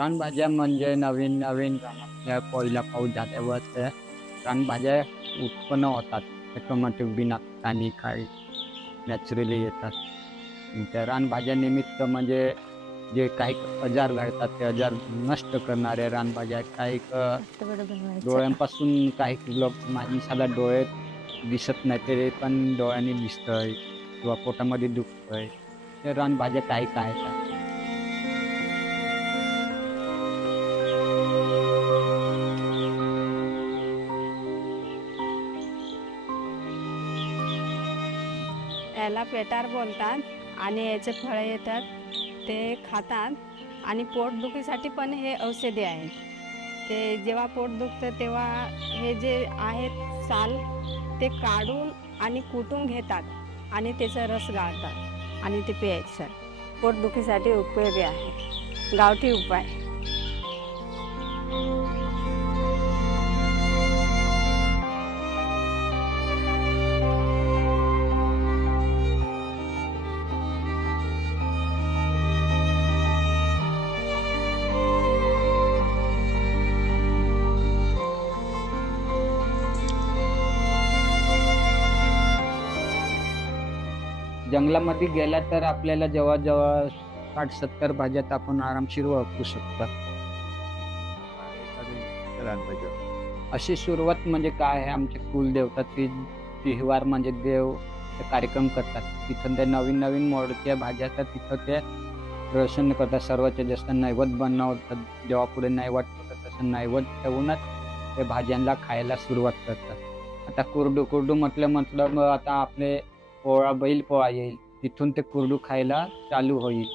रानभाज्या म्हणजे नवीन नवीन रानातल्या पहिला पाऊस झाल्यावर त्या रानभाज्या उत्पन्न होतात. ऑटोमॅटिक बिना खताने काही नॅचरली येतात. त्या रानभाज्या निमित्त म्हणजे जे काही आजार घडतात ते आजार नष्ट करणाऱ्या रानभाज्या काही तुकडं बनवायचं. डोळ्यांपासून काही लोक माणसाला डोळे दिसत नाही ते पण डोळ्यांनी दिसतंय किंवा पोटामध्ये दुखतंय. ते रानभाज्या काही काय आहेत. याला पेटार बोलतात आणि याचे फळं येतात ते खातात आणि पोटदुखीसाठी पण हे औषधी आहे. ते जेव्हा पोट दुखतं तेव्हा हे जे आहेत साल ते काढून आणि कुटून घेतात आणि त्याचा रस गाळतात आणि ते प्यायचं. पोटदुखीसाठी उपयोगी आहे, गावठी उपाय. जंगलामध्ये गेला तर आपल्याला जवळ-जवळ 60-70 भाज्यात आपण आरामशीर ओळखू शकतो. अशी सुरुवात म्हणजे काय आहे आमचे कुलदेवता ती तिहेवार म्हणजे देव ते कार्यक्रम करतात. तिथं त्या नवीन-नवीन मोडक्या भाज्या असतात तिथं ते प्रसन्न करतात. सर्वात जास्त नैवेद्य बनवतात. देवापुढे नैवेद्य ठेवतात तसं नैवेद्य ठेवूनच ते भाज्यांना खायला सुरुवात करतात. आता कुरडू म्हटलं मग आता आपले बैल पोळा येईल. तिथून ते कुरडू खायला चालू होईल.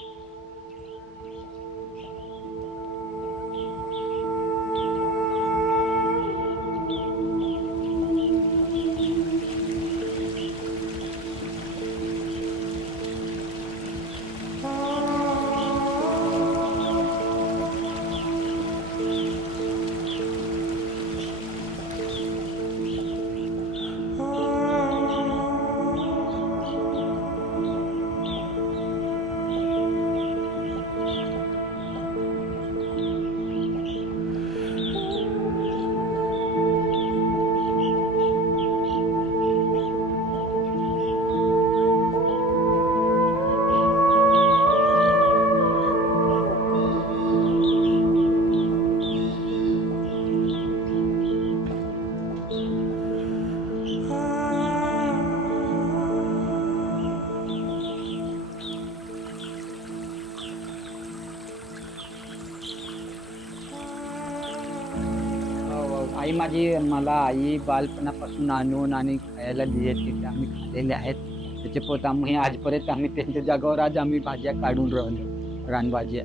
मला आई बालपणापासून आणून आणि खायला द्यायची ते आम्ही खाल्लेले आहेत. त्याचे पोत आजपर्यंत आम्ही त्यांच्या जागेवर आज आम्ही भाज्या काढून राहिलो, रानभाज्या.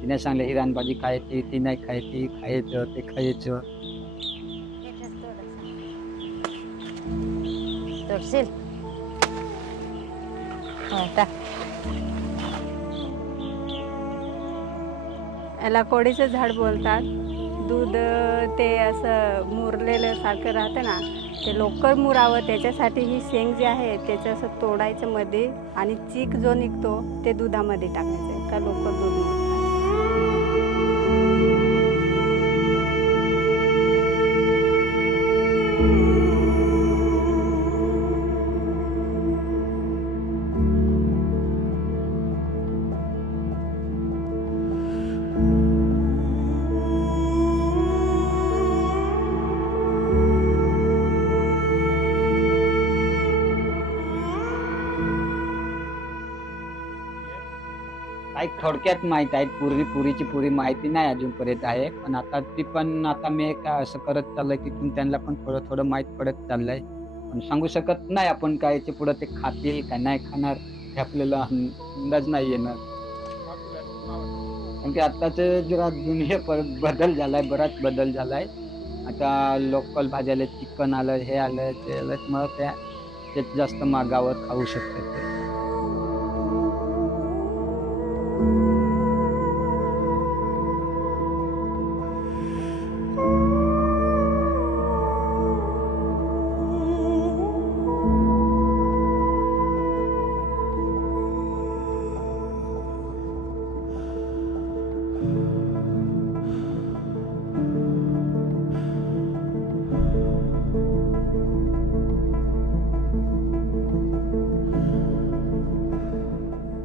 तिने सांगले ही रानभाजी खायची, ती नाही खायची, खायचं ते खायचं. तोडशील आता. याला कोडीचं झाड बोलतात. दूध ते असं मुरलेलं सारखं राहतं ना, ते लवकर मुरावं त्याच्यासाठी ही शेंग जी आहे त्याचं असं तोडायचं मध्ये आणि चीक जो निघतो ते दुधामध्ये टाकायचं का लवकर दूध मुरतं. काही थोडक्यात माहित आहेत. पुरीची पुरी माहिती नाही अजूनपर्यंत आहे. पण आता मी काय असं करत चाललंय तिथून त्यांना पण थोडं माहीत पडत चाललंय. पण सांगू शकत नाही आपण काय याच्या पुढे ते खातील का नाही खाणार हे आपल्याला अंदाज नाही येणार. कारण की आत्ताचं जरा दुनिया बदल झालाय, बराच बदल झालाय. आता लोकल भाज्याला चिकन आलं, हे आलं, ते आलं. मग त्यात जास्त मागावर खाऊ शकतात ते.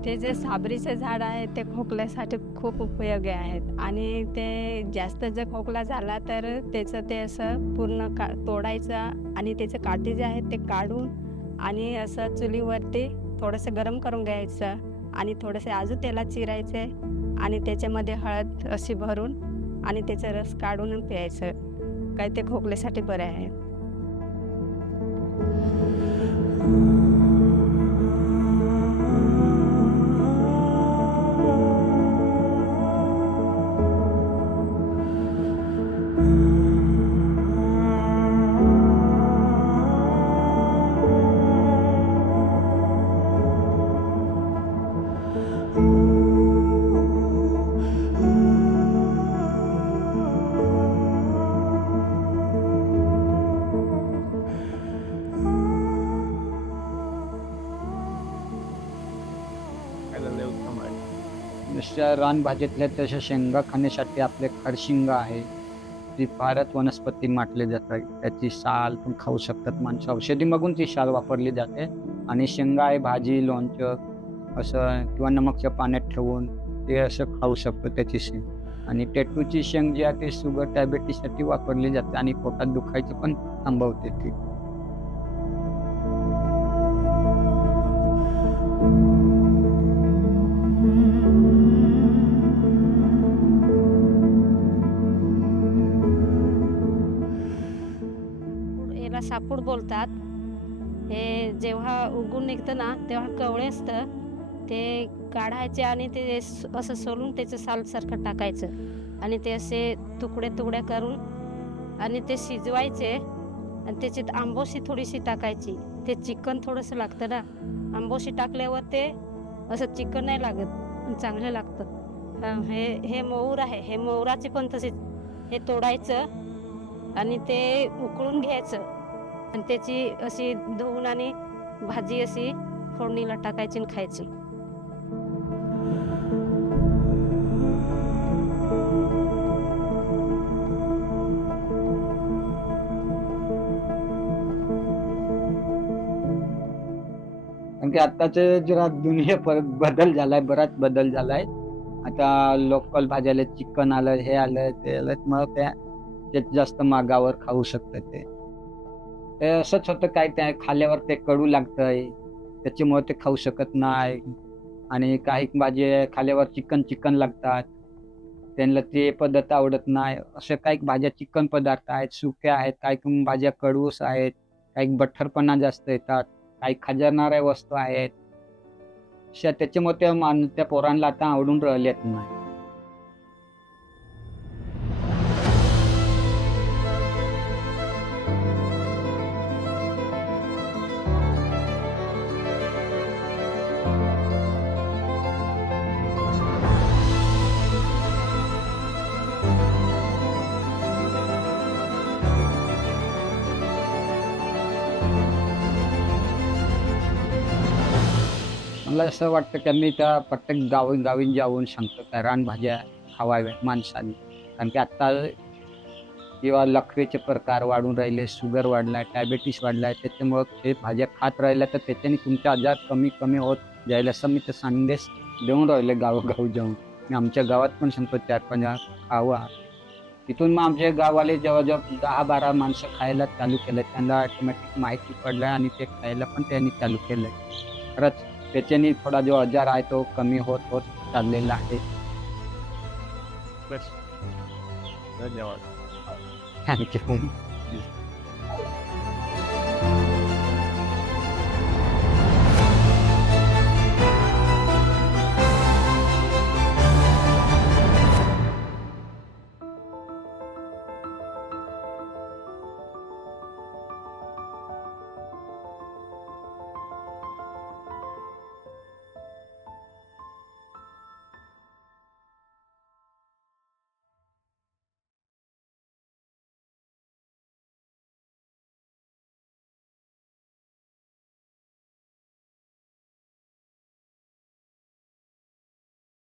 ते जे साबरीचे झाड आहे ते खोकल्यासाठी खूप उपयोगी आहेत आणि ते जास्त जर खोकला झाला तर त्याचं ते असं पूर्ण तोडायचं आणि त्याचे काठी जे आहेत ते काढून आणि असं चुलीवरती थोडंसं गरम करून घ्यायचं आणि थोडेसे अजून तेलात चिरायचे आणि त्याच्यामध्ये हळद अशी भरून आणि त्याचा रस काढून प्यायचं. काय ते खोकल्यासाठी बरं आहे. नुसत्या रानभाजीतल्या तशा शेंगा खाण्यासाठी आपले खडशिंगा आहे, ती फारच वनस्पती मानली जाते. त्याची साल पण खाऊ शकतात माणसं. औषधी मागून ती साल वापरली जाते. आणि शेंगा आहे भाजी, लोणचं असं किंवा नमकच्या पाण्यात ठेवून ते असं खाऊ शकतो त्याची शेंग. आणि टेटूची शेंग जी आहे ती शुगर डायबिटीससाठी वापरली जाते आणि पोटात दुखायचं पण थांबवते ती. याला सापूड बोलतात. हे जेव्हा उगून निघतं ना तेव्हा कवळे असतं ते काढायचे आणि ते असं सोलून त्याचं सालसारखं टाकायचं आणि ते असे तुकडे तुकडे करून आणि ते शिजवायचे आणि त्याच्यात आंबोशी थोडीशी टाकायची. ते चिकन थोडंसं लागतं ना, आंबोशी टाकल्यावर ते असं चिकन नाही लागत, चांगलं लागतं. हे मोहूर आहे, हे मोहराचे पण तसेच हे तोडायचं आणि ते उकळून घ्यायचं आणि त्याची अशी धुवून आणि भाजी अशी फोडणीला टाकायची आणि खायची. कारण की आत्ताचं जरा दुनिया परत बदल झालाय, बराच बदल झालाय. आता लोकल भाज्याला चिकन आलं, हे आलं ते आलं, मग ते जास्त मागावर खाऊ शकतं. ते असंच होतं, काय ते खाल्ल्यावर ते कडू लागतंय त्याच्यामुळे ते खाऊ शकत नाही. आणि काही भाजी खाल्ल्यावर चिकन लागतात, त्यांना ते पद्धत आवडत नाही. अशा काही भाज्या चिकन पदार्थ आहेत, सुक्या आहेत, काही भाज्या कडूस आहेत, काही बठ्ठरपणा जास्त येतात, काही खाजरणाऱ्या वस्तू आहेत. त्याच्यामुळे त्या पोरांना आता आवडून राहिलेत नाही. मला असं वाटतं की मी त्या प्रत्येक गावी जाऊन सांगतो त्या रानभाज्या खावाव्या माणसाने. कारण की आत्ता किंवा लकवेचे प्रकार वाढून राहिले, शुगर वाढलाय, डायबिटीस वाढलाय. त्याच्यामुळं हे भाज्या खात राहिल्या तर त्याच्याने तुमचे आजार कमी होत जाईल असं मी ते संदेश देऊन राहिले गावोगाव जाऊन. मी आमच्या गावात पण सांगतो 4-5 खावा. तिथून मग आमच्या गावाले जवळजवळ 10-12 माणसं खायला चालू केलं. त्यांना ऑटोमॅटिक माहिती पडलं आणि ते खायला पण त्यांनी चालू केलं. खरंच त्याच्याने थोडा जो आजार आहे तो कमी होत चाललेला आहे. बस, धन्यवाद. थँक्यू.